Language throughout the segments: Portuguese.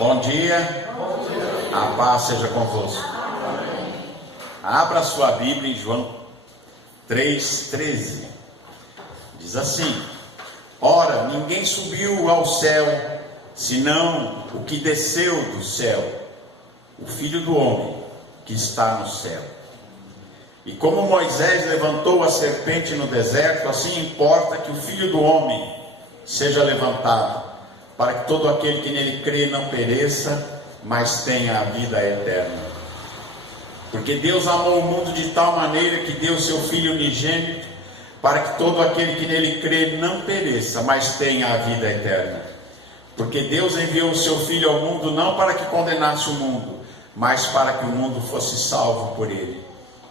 Bom dia. Bom dia. A paz seja convosco. Amém. Abra sua Bíblia em João 3,13. Diz assim: Ora, ninguém subiu ao céu, senão o que desceu do céu, o Filho do Homem que está no céu. E como Moisés levantou a serpente no deserto, assim importa que o Filho do Homem seja levantado, para que todo aquele que nele crê não pereça, mas tenha a vida eterna. Porque Deus amou o mundo de tal maneira que deu seu Filho unigênito, para que todo aquele que nele crê não pereça, mas tenha a vida eterna. Porque Deus enviou o seu Filho ao mundo não para que condenasse o mundo, mas para que o mundo fosse salvo por ele.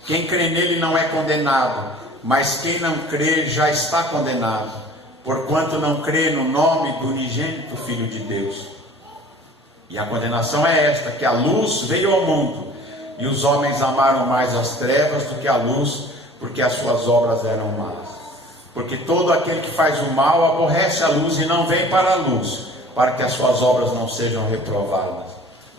Quem crê nele não é condenado, mas quem não crê já está condenado, porquanto não crê no nome do unigênito Filho de Deus. E a condenação é esta, que a luz veio ao mundo, e os homens amaram mais as trevas do que a luz, porque as suas obras eram más. Porque todo aquele que faz o mal aborrece a luz e não vem para a luz, para que as suas obras não sejam reprovadas.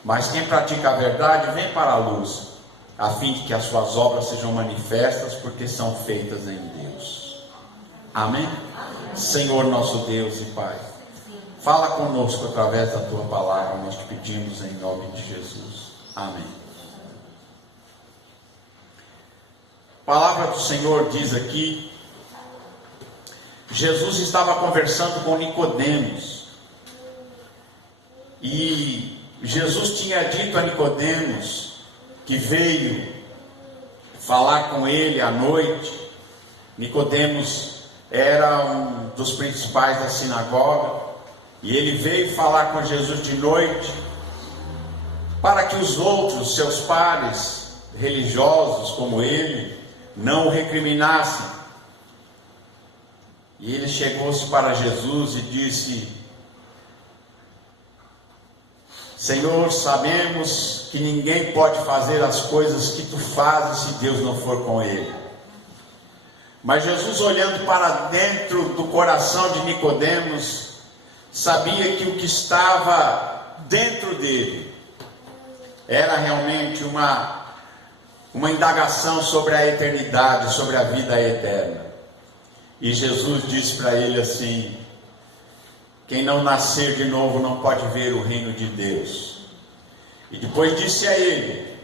Mas quem pratica a verdade vem para a luz, a fim de que as suas obras sejam manifestas, porque são feitas em Deus. Amém? Senhor nosso Deus e Pai, fala conosco através da Tua palavra, nós te pedimos em nome de Jesus. Amém. A palavra do Senhor diz aqui: Jesus estava conversando com Nicodemos, e Jesus tinha dito a Nicodemos, que veio falar com ele à noite. Nicodemos era um dos principais da sinagoga, e ele veio falar com Jesus de noite, para que os outros, seus pares religiosos como ele, não o recriminassem. E ele chegou-se para Jesus e disse: Senhor, sabemos que ninguém pode fazer as coisas que tu fazes se Deus não for com ele. Mas Jesus, olhando para dentro do coração de Nicodemos, sabia que o que estava dentro dele era realmente uma indagação sobre a eternidade, sobre a vida eterna. E Jesus disse para ele assim: quem não nascer de novo não pode ver o reino de Deus. E depois disse a ele: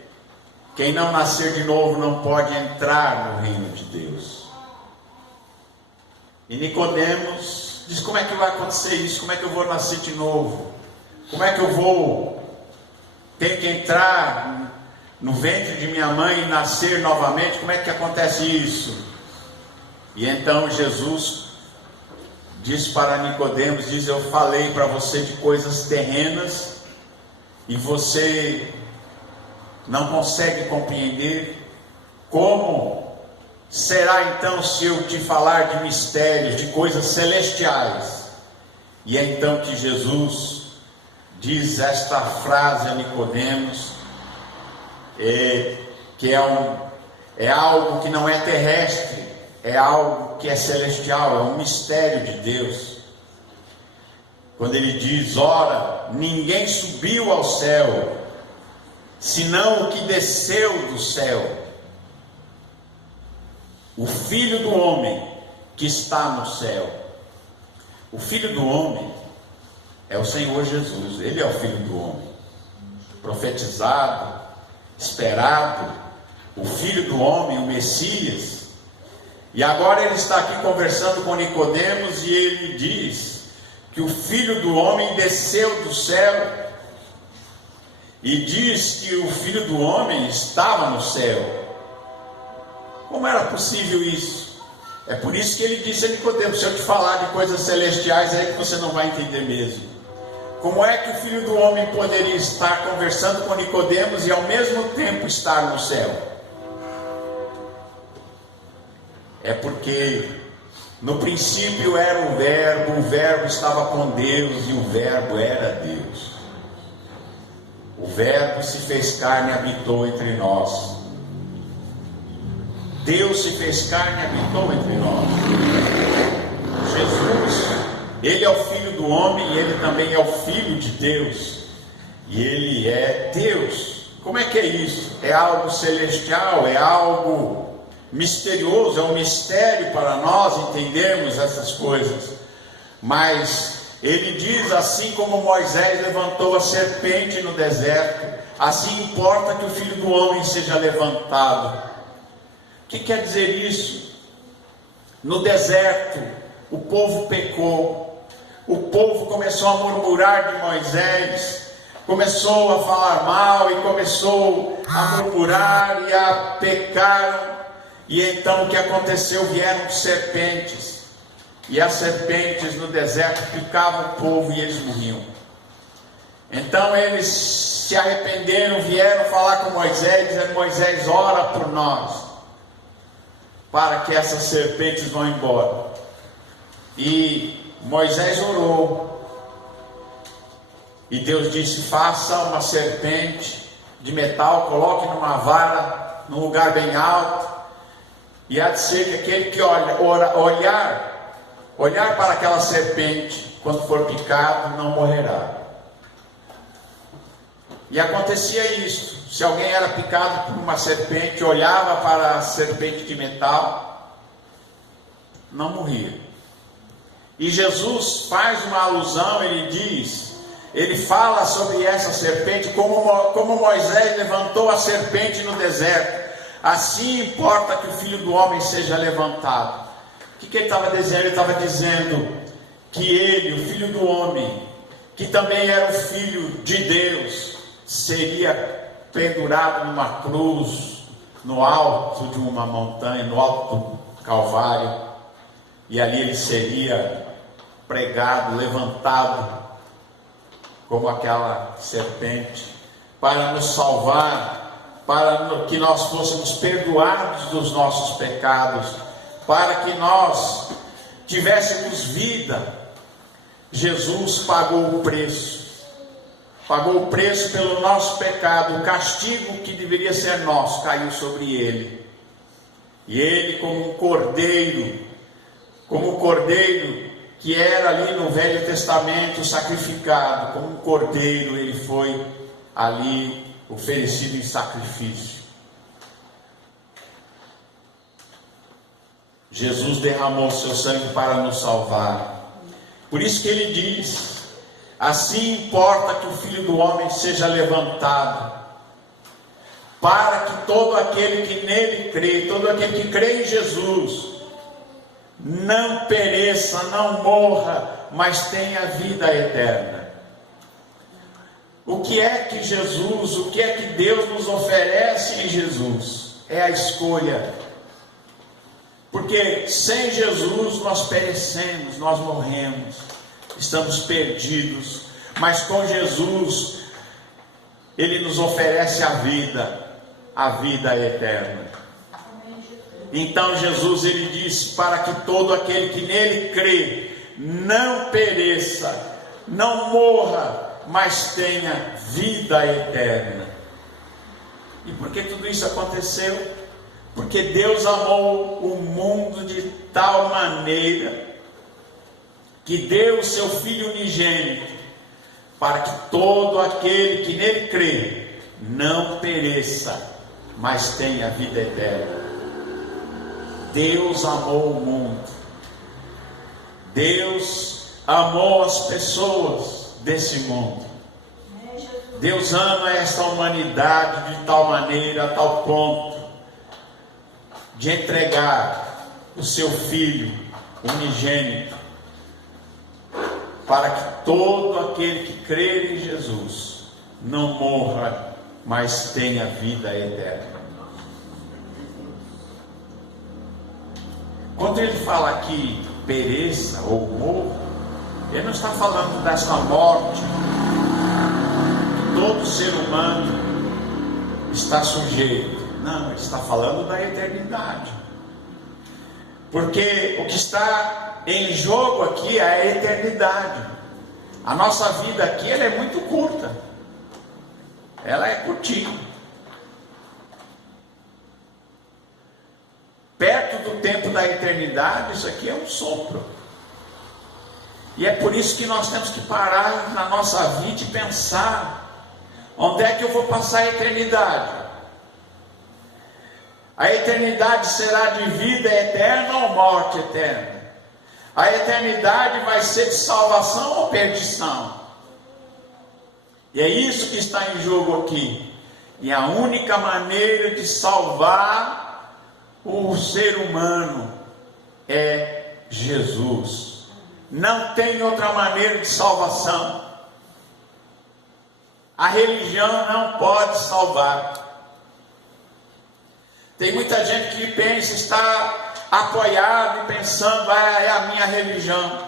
quem não nascer de novo não pode entrar no reino de Deus. E Nicodemos diz: como é que vai acontecer isso? Como é que eu vou nascer de novo? Como é que eu vou ter que entrar no ventre de minha mãe e nascer novamente? Como é que acontece isso? E então Jesus diz para Nicodemos, diz: eu falei para você de coisas terrenas, e você não consegue compreender. Como será então se eu te falar de mistérios, de coisas celestiais? E é então que Jesus diz esta frase a Nicodemos, que é algo que não é terrestre, é algo que é celestial, é um mistério de Deus. Quando ele diz: ora, ninguém subiu ao céu, senão o que desceu do céu, o Filho do Homem que está no céu. O Filho do Homem é o Senhor Jesus, Ele é o Filho do Homem, profetizado, esperado, o Filho do Homem, o Messias. E agora ele está aqui conversando com Nicodemos, e ele diz que o Filho do Homem desceu do céu, e diz que o Filho do Homem estava no céu. Como era possível isso? É por isso que ele disse a Nicodemos: se eu te falar de coisas celestiais, é que você não vai entender mesmo. Como é que o Filho do Homem poderia estar conversando com Nicodemos e ao mesmo tempo estar no céu? É porque no princípio era o Verbo estava com Deus, e o Verbo era Deus. O Verbo se fez carne e habitou entre nós. Deus se fez carne e habitou entre nós. Jesus, Ele é o Filho do homem, e Ele também é o Filho de Deus. E Ele é Deus. Como é que é isso? É algo celestial, é algo misterioso, é um mistério para nós entendermos essas coisas. Mas Ele diz, assim como Moisés levantou a serpente no deserto, assim importa que o Filho do Homem seja levantado. O que quer dizer isso? No deserto, o povo pecou, o povo começou a murmurar de Moisés, começou a falar mal e começou a murmurar e a pecar. E então o que aconteceu? Vieram serpentes, e as serpentes no deserto picavam o povo e eles morriam. Então eles se arrependeram, vieram falar com Moisés, dizendo: Moisés, ora por nós, para que essas serpentes vão embora. E Moisés orou, e Deus disse: faça uma serpente de metal, coloque numa vara, num lugar bem alto, e há de ser que aquele que olhar para aquela serpente, quando for picado, não morrerá. E acontecia isso: se alguém era picado por uma serpente, olhava para a serpente de metal, não morria. E Jesus faz uma alusão, ele fala sobre essa serpente, como Moisés levantou a serpente no deserto, assim importa que o Filho do Homem seja levantado. O que ele estava dizendo? Ele estava dizendo que ele, o Filho do Homem, que também era o Filho de Deus, seria pendurado numa cruz, no alto de uma montanha, no alto do Calvário, e ali ele seria pregado, levantado, como aquela serpente, para nos salvar, para que nós fôssemos perdoados dos nossos pecados, para que nós tivéssemos vida. Jesus pagou o preço pelo nosso pecado. O castigo que deveria ser nosso caiu sobre ele, e ele, como um cordeiro que era ali no Velho Testamento sacrificado, como um cordeiro, ele foi ali oferecido em sacrifício. Jesus derramou seu sangue para nos salvar. Por isso que ele diz: assim importa que o Filho do Homem seja levantado, para que todo aquele que nele crê, todo aquele que crê em Jesus, não pereça, não morra, mas tenha vida eterna. O que é que Jesus, o que é que Deus nos oferece em Jesus? É a escolha. Porque sem Jesus nós perecemos, nós morremos, estamos perdidos. Mas com Jesus, Ele nos oferece a vida eterna. Então Jesus, ele disse, para que todo aquele que nele crê não pereça, não morra, mas tenha vida eterna. E por que tudo isso aconteceu? Porque Deus amou o mundo de tal maneira que deu o seu Filho unigênito, para que todo aquele que nele crê não pereça, mas tenha vida eterna. Deus amou o mundo, Deus amou as pessoas desse mundo, Deus ama esta humanidade de tal maneira, a tal ponto, de entregar o seu Filho unigênito, para que todo aquele que crer em Jesus não morra, mas tenha vida eterna. Quando ele fala aqui pereça ou morra, ele não está falando dessa morte que todo ser humano está sujeito. Não, ele está falando da eternidade. Porque o que está em jogo aqui é a eternidade. A nossa vida aqui, ela é muito curta. Ela é curtinha. Perto do tempo da eternidade, isso aqui é um sopro. E é por isso que nós temos que parar na nossa vida e pensar Onde é que eu vou passar a eternidade? A eternidade será de vida eterna ou morte eterna? A eternidade vai ser de salvação ou perdição? E é isso que está em jogo aqui. E a única maneira de salvar o ser humano é Jesus. Não tem outra maneira de salvação. A religião não pode salvar. Tem muita gente que pensa, está apoiado e pensando, é a minha religião.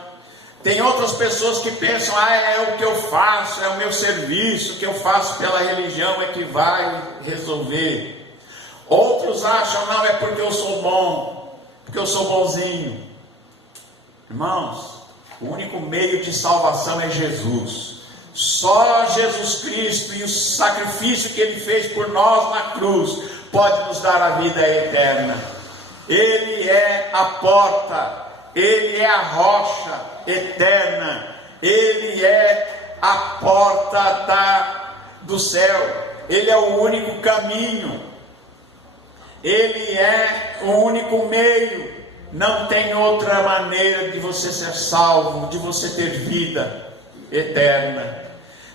Tem outras pessoas que pensam, é o que eu faço, é o meu serviço, o que eu faço pela religião é que vai resolver. Outros acham, não, é porque eu sou bom, porque eu sou bonzinho. Irmãos, o único meio de salvação é Jesus. Só Jesus Cristo e o sacrifício que Ele fez por nós na cruz pode nos dar a vida eterna. Ele é a porta, Ele é a rocha eterna, Ele é a porta do céu, Ele é o único caminho, Ele é o único meio. Não tem outra maneira de você ser salvo, de você ter vida eterna.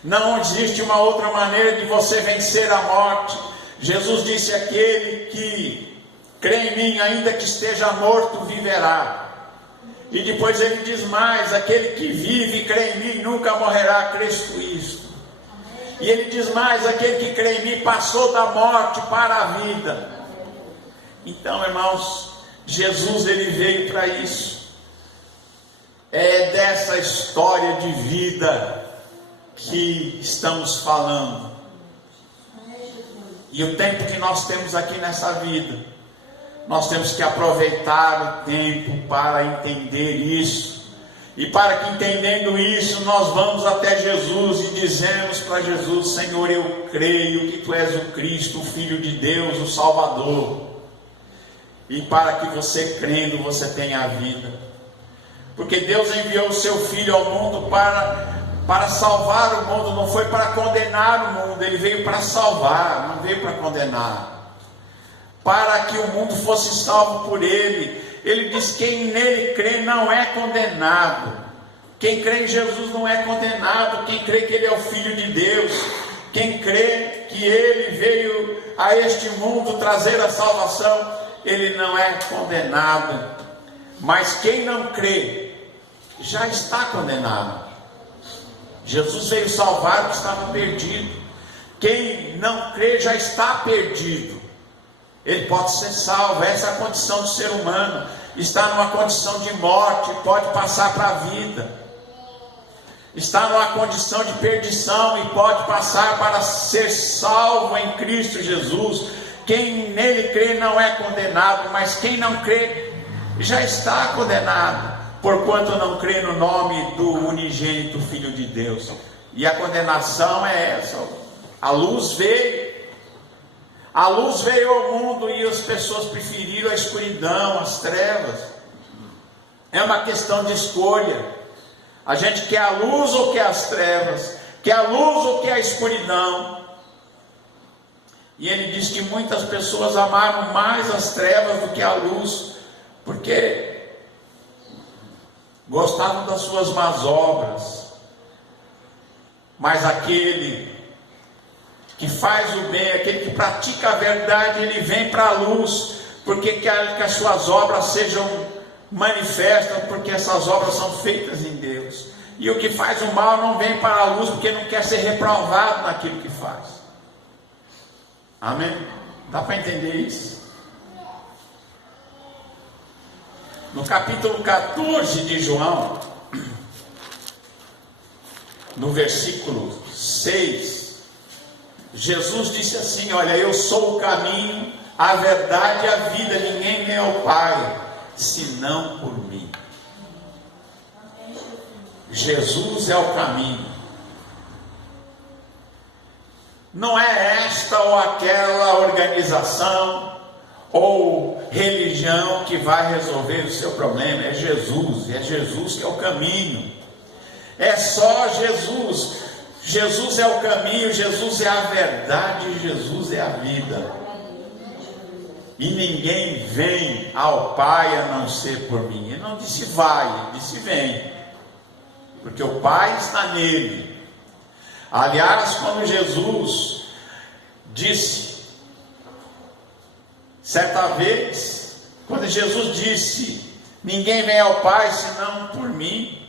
Não existe uma outra maneira de você vencer a morte. Jesus disse: aquele que crê em mim, ainda que esteja morto, viverá. E depois ele diz mais: aquele que vive e crê em mim nunca morrerá, Cristo isto. E ele diz mais: aquele que crê em mim passou da morte para a vida. Então, irmãos, Jesus ele veio para isso. É dessa história de vida que estamos falando. E o tempo que nós temos aqui nessa vida, nós temos que aproveitar o tempo para entender isso. E para que, entendendo isso, nós vamos até Jesus e dizemos para Jesus: Senhor, eu creio que Tu és o Cristo, o Filho de Deus, o Salvador. E para que você crendo, você tenha a vida. Porque Deus enviou o Seu Filho ao mundo para salvar o mundo, não foi para condenar o mundo. Ele veio para salvar, não veio para condenar. Para que o mundo fosse salvo por Ele. Ele diz: quem nele crê não é condenado. Quem crê em Jesus não é condenado. Quem crê que Ele é o Filho de Deus, quem crê que Ele veio a este mundo trazer a salvação, ele não é condenado. Mas quem não crê já está condenado. Jesus veio salvar o que estava perdido. Quem não crê já está perdido. Ele pode ser salvo. Essa é a condição do ser humano. Está numa condição de morte, pode passar para a vida. Está numa condição de perdição e pode passar para ser salvo em Cristo Jesus. Quem nele crê não é condenado, mas quem não crê já está condenado, porquanto não crê no nome do unigênito Filho de Deus. E a condenação é essa: a luz veio ao mundo e as pessoas preferiram a escuridão, as trevas. É uma questão de escolha. A gente quer a luz ou quer as trevas? Quer a luz ou quer a escuridão? E ele diz que muitas pessoas amaram mais as trevas do que a luz, porque gostavam das suas más obras. Mas aquele que faz o bem, aquele que pratica a verdade, ele vem para a luz, porque quer que as suas obras sejam manifestas, porque essas obras são feitas em Deus. E o que faz o mal não vem para a luz, porque não quer ser reprovado naquilo que faz. Amém? Dá para entender isso? No capítulo 14 de João, no versículo 6, Jesus disse assim: olha, eu sou o caminho, a verdade e a vida, ninguém vem ao Pai, senão por mim. Jesus é o caminho. Não é esta ou aquela organização ou religião que vai resolver o seu problema. É Jesus, e é Jesus que é o caminho. É só Jesus. Jesus é o caminho, Jesus é a verdade, Jesus é a vida. E ninguém vem ao Pai a não ser por mim. Ele não disse vai, ele disse vem. Porque o Pai está nele. Aliás, quando Jesus disse, certa vez, quando Jesus disse, ninguém vem ao Pai senão por mim,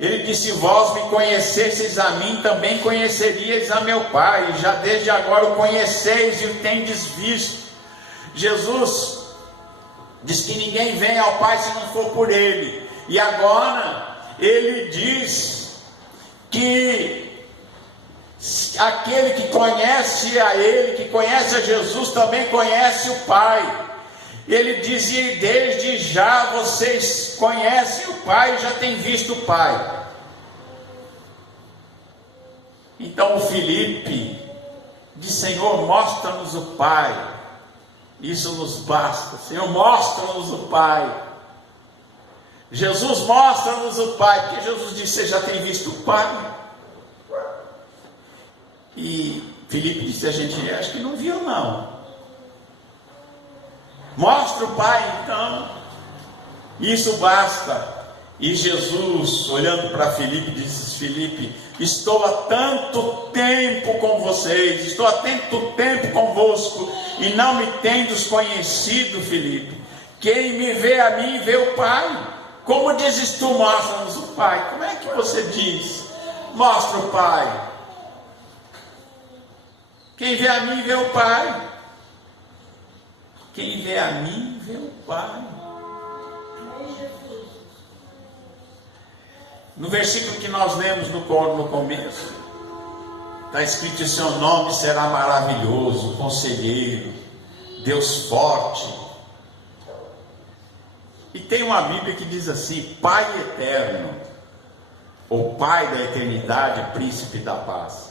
ele disse, vós me conhecesseis a mim, também conheceríeis a meu Pai, e já desde agora o conheceis e o tendes visto. Jesus diz que ninguém vem ao Pai se não for por Ele, e agora Ele diz que aquele que conhece a Ele, que conhece a Jesus, também conhece o Pai. Ele diz, e desde já vocês conhecem o Pai e já têm visto o Pai. Então o Filipe diz, Senhor, mostra-nos o Pai. Isso nos basta. Senhor, mostra-nos o Pai. Jesus, mostra-nos o Pai. Porque Jesus disse, você já tem visto o Pai? E Filipe disse, a gente acho que não viu não. Mostra o Pai então, isso basta. E Jesus, olhando para Filipe, disse, Filipe, estou há tanto tempo com vocês, estou há tanto tempo convosco, e não me tendes conhecido, Filipe. Quem me vê a mim, vê o Pai. Como dizes tu, mostra-nos o Pai? Como é que você diz, mostra o Pai? Quem vê a mim, vê o Pai. Quem vê a mim, vê o Pai. No versículo que nós lemos no começo, está escrito, seu nome será maravilhoso, conselheiro, Deus forte. E tem uma Bíblia que diz assim, Pai eterno, ou Pai da eternidade, príncipe da paz.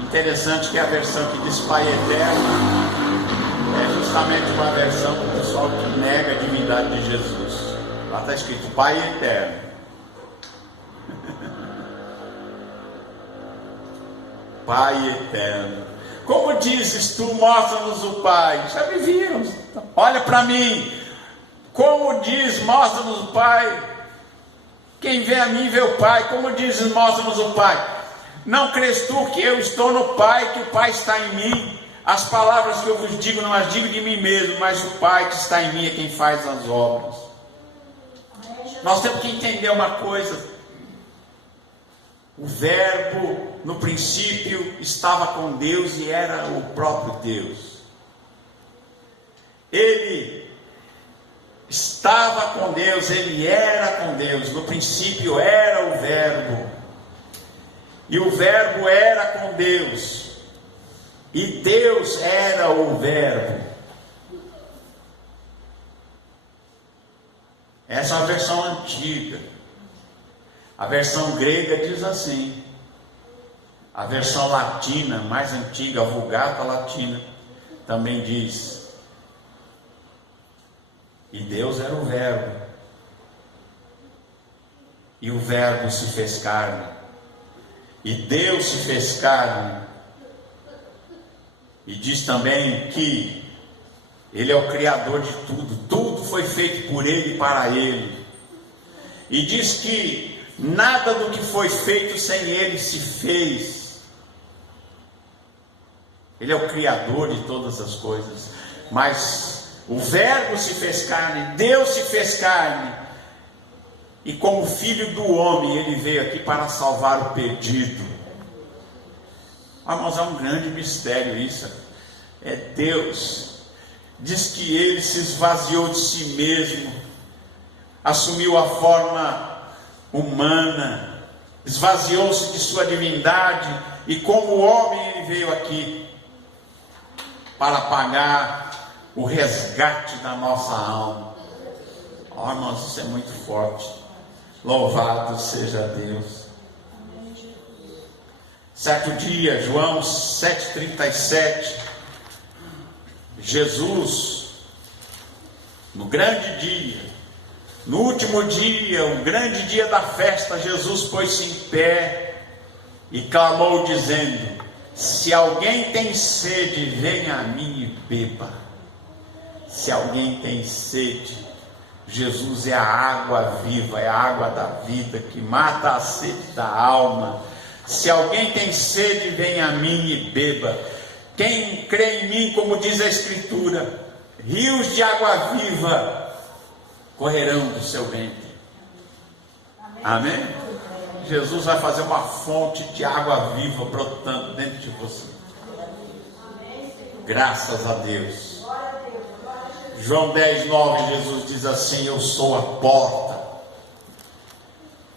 Interessante que a versão que diz Pai eterno é justamente uma versão do pessoal que nega a divindade de Jesus. Lá está escrito Pai eterno. Pai eterno. Como dizes tu, mostra-nos o Pai. Já me viram? Olha para mim. Como diz, mostra-nos o Pai. Quem vê a mim, vê o Pai. Como dizes, mostra-nos o Pai. Não crês tu que eu estou no Pai, que o Pai está em mim? As palavras que eu vos digo, não as digo de mim mesmo, mas o Pai que está em mim é quem faz as obras. Nós temos que entender uma coisa. O Verbo, no princípio, estava com Deus e era o próprio Deus. Ele estava com Deus, ele era com Deus. No princípio era o Verbo. E o Verbo era com Deus. E Deus era o Verbo. Essa é a versão antiga. A versão grega diz assim. A versão latina, mais antiga, a Vulgata Latina, também diz. E Deus era o Verbo. E o Verbo se fez carne. E Deus se fez carne. E diz também que Ele é o Criador de tudo. Tudo foi feito por Ele e para Ele. E diz que nada do que foi feito sem Ele se fez. Ele é o Criador de todas as coisas. Mas o Verbo se fez carne, Deus se fez carne. E como Filho do homem, Ele veio aqui para salvar o perdido. Irmãos, é um grande mistério isso. É Deus. Diz que Ele se esvaziou de si mesmo, assumiu a forma humana, esvaziou-se de sua divindade, e como homem Ele veio aqui para pagar o resgate da nossa alma. Oh, irmãos, isso é muito forte. Louvado seja Deus. Certo dia, João 7,37, Jesus, no grande dia, No último dia, um grande dia da festa, Jesus pôs-se em pé e clamou dizendo: se alguém tem sede, venha a mim e beba. Se alguém tem sede, Jesus é a água viva, é a água da vida que mata a sede da alma. Se alguém tem sede, venha a mim e beba. Quem crê em mim, como diz a Escritura, rios de água viva correrão do seu ventre. Amém? Jesus vai fazer uma fonte de água viva brotando dentro de você. Graças a Deus. João 10:9, Jesus diz assim: eu sou a porta.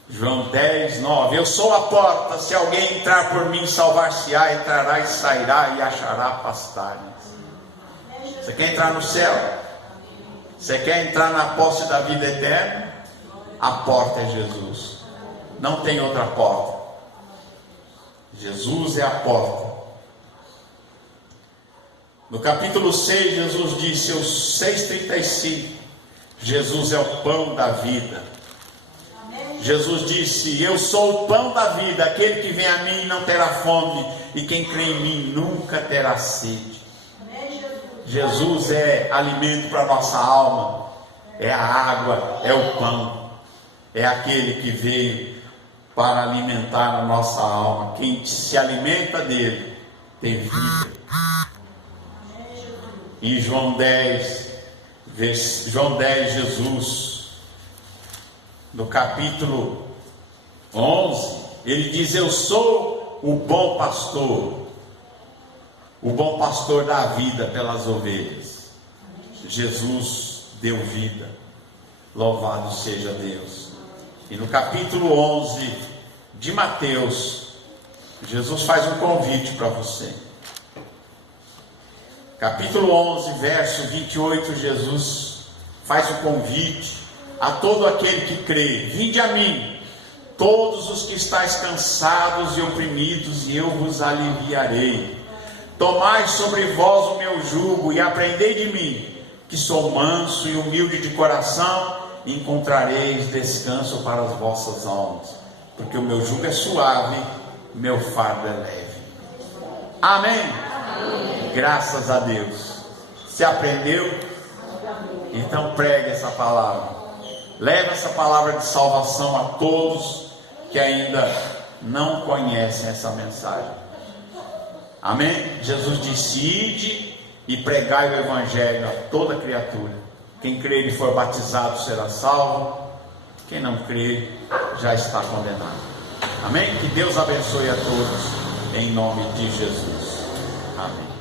João 10:9, eu sou a porta. Se alguém entrar por mim, salvar-se-á, entrará e sairá e achará pastagens. Você quer entrar no céu? Você quer entrar na posse da vida eterna? A porta é Jesus. Não tem outra porta. Jesus é a porta. No capítulo 6, Jesus disse, 6,35, Jesus é o pão da vida. Jesus disse: eu sou o pão da vida, aquele que vem a mim não terá fome, e quem crê em mim nunca terá sede. Jesus é alimento para a nossa alma, é a água, é o pão, é aquele que veio para alimentar a nossa alma. Quem se alimenta dele tem vida. Em João 10, Jesus, no capítulo 11, ele diz: eu sou o bom pastor da vida pelas ovelhas. Jesus deu vida, louvado seja Deus. E no capítulo 11 de Mateus, Jesus faz um convite para você. Capítulo 11, verso 28, Jesus faz um convite a todo aquele que crê: vinde a mim, todos os que estáis cansados e oprimidos, e eu vos aliviarei. Tomai sobre vós o meu jugo e aprendei de mim, que sou manso e humilde de coração, e encontrareis descanso para as vossas almas, porque o meu jugo é suave, meu fardo é leve. Amém? Graças a Deus. Se aprendeu? Então pregue essa palavra. Leve essa palavra de salvação a todos que ainda não conhecem essa mensagem. Amém? Jesus disse: ide e pregai o evangelho a toda criatura. Quem crer e for batizado será salvo. Quem não crer já está condenado. Amém? Que Deus abençoe a todos em nome de Jesus. Amém.